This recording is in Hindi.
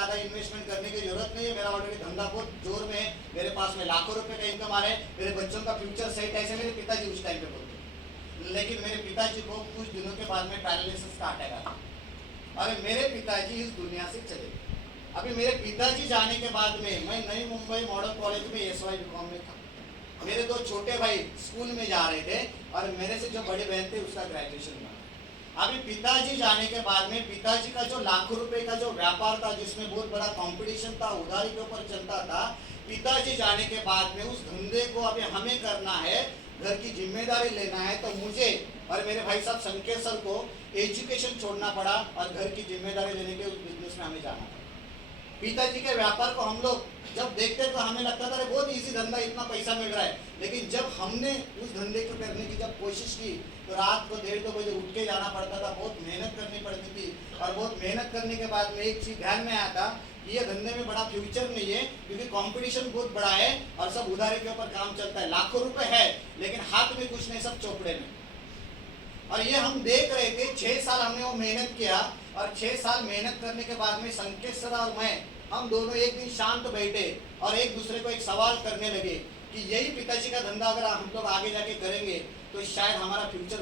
ज़्यादा इन्वेस्टमेंट करने की जरूरत नहीं है, मेरा ऑलरेडी धंधा बहुत जोर में है, मेरे पास में लाखों रुपए का इनकम आ रहा है, मेरे बच्चों का फ्यूचर सेट है, ऐसे मेरे पिताजी उस टाइम पे बोलते। लेकिन मेरे पिताजी को कुछ दिनों के बाद में पैरालिसिस का अटैक आता और मेरे पिताजी इस दुनिया से चले गए। अभी मेरे पिताजी जाने के बाद में मैं नई मुंबई मॉडल कॉलेज में SY BCom में था। मेरे दो छोटे भाई स्कूल में जा रहे थे और मेरे से जो बड़े बहन थे उसका ग्रेजुएशन हुआ। अभी पिताजी जाने के बाद में पिताजी का जो लाखों रुपए का जो व्यापार था, जिसमें बहुत बड़ा कंपटीशन था, उधारी के ऊपर चलता था, पिताजी जाने के बाद में उस धंधे को अभी हमें करना है, घर की जिम्मेदारी लेना है, तो मुझे और मेरे भाई साहब संकेत सर को एजुकेशन छोड़ना पड़ा और घर की जिम्मेदारी लेने के उस बिजनेस में हमें जाना पड़ा। पिताजी के व्यापार को हम लोग जब देखते तो हमें लगता था बहुत इजी धंधा, इतना पैसा मिल रहा है, लेकिन जब हमने उस धंधे को करने की जब कोशिश की तो रात को 1:30-2 बजे उठ के जाना पड़ता था, बहुत मेहनत करनी पड़ती थी। और बहुत मेहनत करने के बाद में एक चीज ध्यान में आया था कि ये धंधे में बड़ा फ्यूचर नहीं है, क्योंकि कंपटीशन बहुत बड़ा है और सब उधारी के ऊपर काम चलता है, लाखों रुपए है लेकिन हाथ में कुछ नहीं, सब चोपड़े में। और ये हम देख रहे थे, 6 साल हमने वो मेहनत किया और 6 साल मेहनत करने के बाद में संकेत सर और मैं, हम दोनों एक दिन शांत बैठे और एक दूसरे को एक सवाल करने लगे कि यही पिताजी का धंधा अगर हम लोग आगे जाके करेंगे तो शायद हमारा फ्यूचर